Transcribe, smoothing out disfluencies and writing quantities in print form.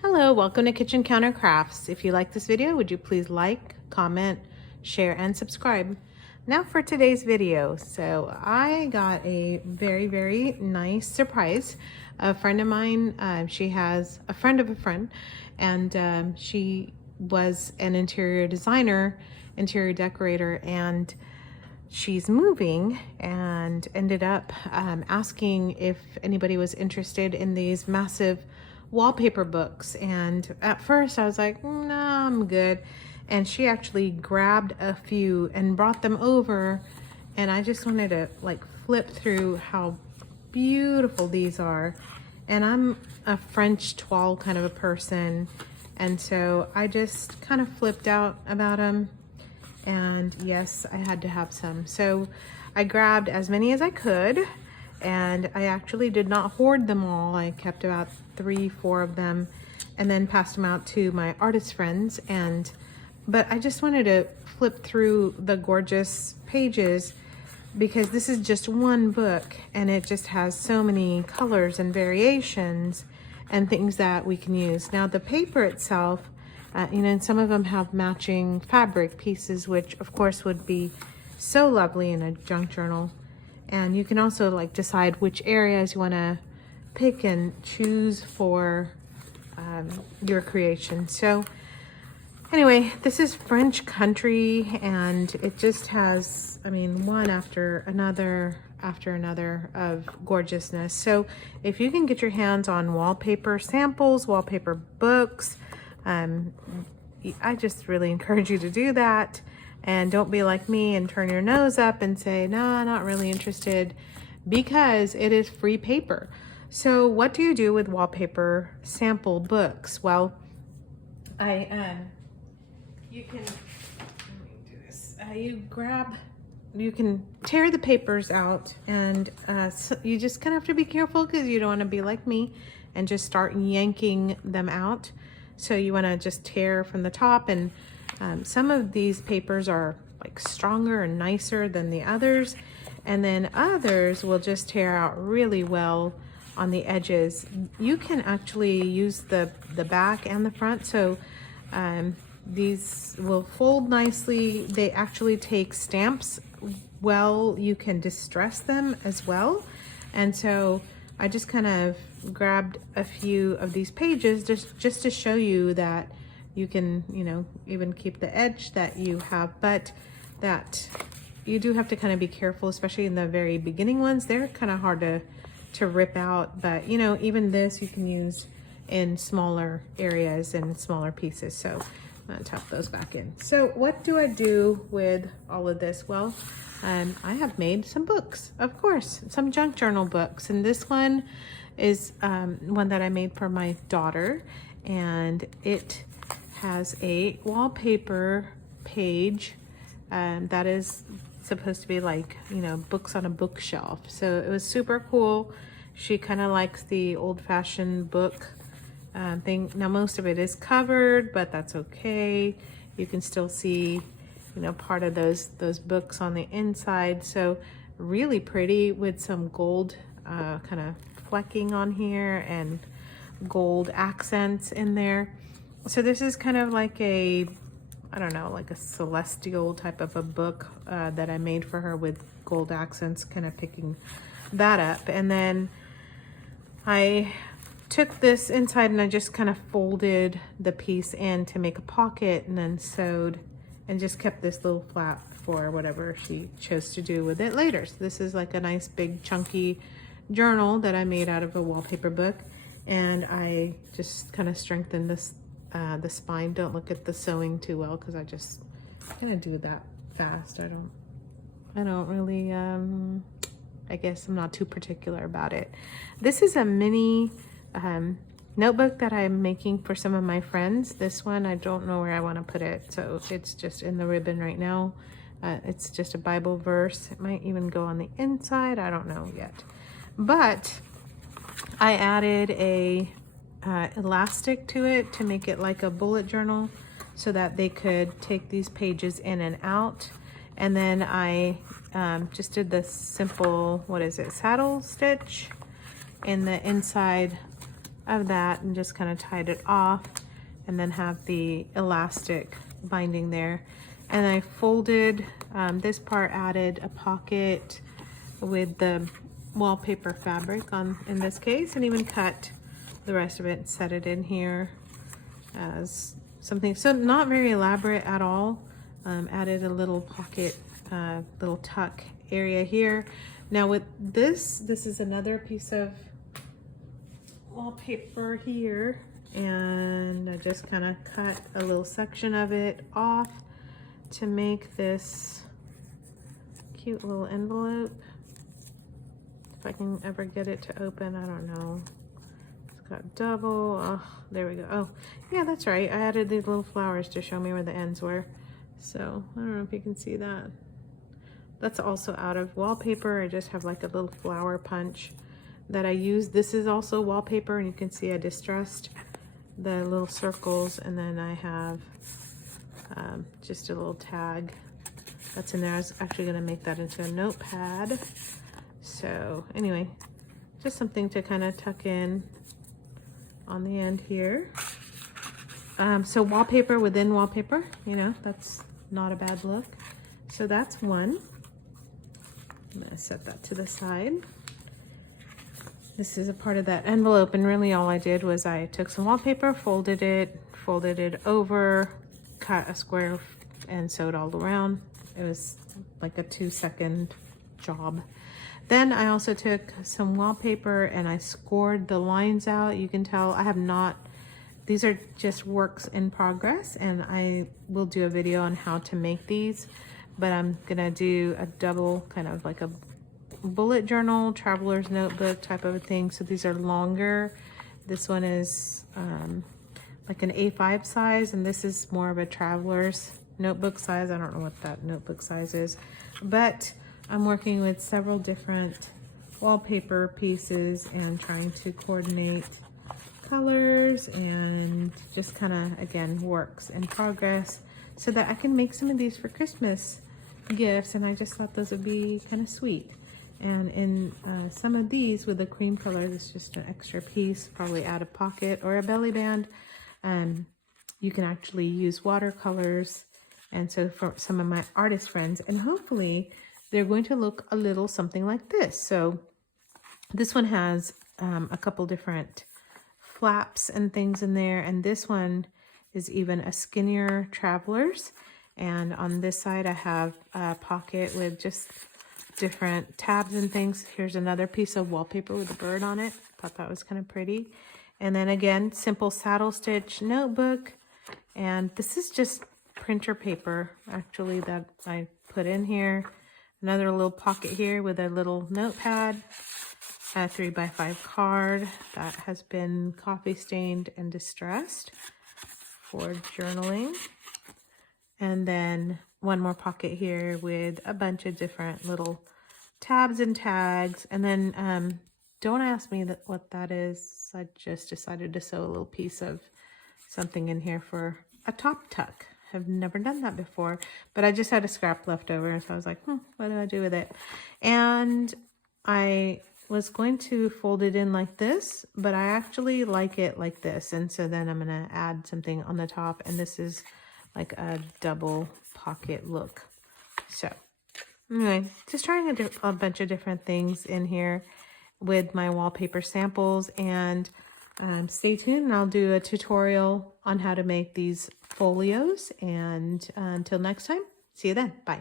Hello, welcome to Kitchen Counter Crafts. If you like this video, would you please like, comment, share, and subscribe. Now for today's video. So I got a very nice surprise. A friend of mine, she has a friend of a friend, and she was an interior designer, interior decorator, and she's moving and ended up asking if anybody was interested in these massive wallpaper books. And at first I was like, no, I'm good. And she actually grabbed a few and brought them over, and I just wanted to like flip through how beautiful these are. And I'm a French toile kind of a person, and so I just kind of flipped out about them. And yes, I had to have some. So I grabbed as many as I could, and I actually did not hoard them all. I kept about 3-4 of them and then passed them out to my artist friends. But I just wanted to flip through the gorgeous pages because this is just one book and it just has so many colors and variations and things that we can use. Now the paper itself, and some of them have matching fabric pieces, which of course would be so lovely in a junk journal. And you can also like decide which areas you want to pick and choose for your creation. So anyway, this is French country, and it just has, one after another of gorgeousness. So if you can get your hands on wallpaper samples, wallpaper books, I just really encourage you to do that. And don't be like me and turn your nose up and say, no, not really interested, because it is free paper. So what do you do with wallpaper sample books? Well, you can, let me do this. You can tear the papers out, and so you just kind of have to be careful because you don't want to be like me and just start yanking them out. So you want to just tear from the top, and some of these papers are like stronger and nicer than the others, and then others will just tear out really well on the edges. You can actually use the back and the front, so these will fold nicely. They actually take stamps well. You can distress them as well. And so I just kind of grabbed a few of these pages just to show you that you can, even keep the edge that you have, but that you do have to kind of be careful, especially in the very beginning ones. They're kind of hard to rip out, but even this you can use in smaller areas and smaller pieces. So I'm gonna tuck those back in. So what do I do with all of this? Well, I have made some books, of course, some junk journal books. And this one is one that I made for my daughter, and it has a wallpaper page that is supposed to be like, books on a bookshelf. So it was super cool. She kind of likes the old-fashioned book thing. Now most of it is covered, but that's okay. You can still see, part of those books on the inside. So really pretty with some gold kind of flecking on here and gold accents in there. So this is kind of like a, I don't know, like a celestial type of a book that I made for her with gold accents, kind of picking that up. And then I took this inside and I just kind of folded the piece in to make a pocket, and then sewed and just kept this little flap for whatever she chose to do with it later. So this is like a nice big chunky journal that I made out of a wallpaper book, and I just kind of strengthened this the spine. Don't look at the sewing too well because I just kind of do that fast. I don't really I guess I'm not too particular about it. This is a mini notebook that I'm making for some of my friends. This one, I don't know where I want to put it, so it's just in the ribbon right now. It's just a Bible verse. It might even go on the inside. I don't know yet. But I added a elastic to it to make it like a bullet journal so that they could take these pages in and out. And then I just did this simple, saddle stitch in the inside of that and just kind of tied it off, and then have the elastic binding there. And I folded this part, added a pocket with the wallpaper fabric on in this case, and even cut the rest of it and set it in here as something. So not very elaborate at all. Added a little pocket, little tuck area here. Now with this is another piece of wallpaper here, and I just kind of cut a little section of it off to make this cute little envelope. If I can ever get it to open, I don't know. It's got double, oh, there we go. Oh, yeah, that's right. I added these little flowers to show me where the ends were. So, I don't know if you can see that. That's also out of wallpaper. I just have like a little flower punch that I use. This is also wallpaper, and you can see I distressed the little circles, and then I have just a little tag that's in there. I was actually going to make that into a notepad. So anyway, just something to kind of tuck in on the end here. So wallpaper within wallpaper, you know, that's not a bad look. So that's one. I'm going to set that to the side. This is a part of that envelope, and really all I did was I took some wallpaper, folded it over, cut a square, and sewed all around. It was like a 2-second job. Then I also took some wallpaper and I scored the lines out. You can tell I have not, these are just works in progress, and I will do a video on how to make these, but I'm gonna do a double, kind of like a bullet journal, traveler's notebook type of a thing. So these are longer. This one is like an A5 size, and this is more of a traveler's notebook size. I don't know what that notebook size is, but I'm working with several different wallpaper pieces and trying to coordinate colors, and just kind of, again, works in progress so that I can make some of these for Christmas gifts. And I just thought those would be kind of sweet. And in some of these with the cream color, it's just an extra piece, probably add a pocket or a belly band. You can actually use watercolors. And so for some of my artist friends, and hopefully they're going to look a little something like this. So this one has a couple different flaps and things in there. And this one is even a skinnier traveler's. And on this side, I have a pocket with just different tabs and things. Here's another piece of wallpaper with a bird on it. Thought that was kind of pretty. And then again, simple saddle stitch notebook. And this is just printer paper, actually, that I put in here. Another little pocket here with a little notepad. A 3x5 card that has been coffee stained and distressed for journaling. And then one more pocket here with a bunch of different little tabs and tags. And then don't ask me what that is. I just decided to sew a little piece of something in here for a top tuck. I've never done that before, but I just had a scrap left over, so I was like, what do I do with it? And I was going to fold it in like this, but I actually like it like this. And so then I'm gonna add something on the top, and this is like a double pocket look. So anyway, just trying a bunch of different things in here with my wallpaper samples, and stay tuned, and I'll do a tutorial on how to make these folios. And until next time, see you then. Bye.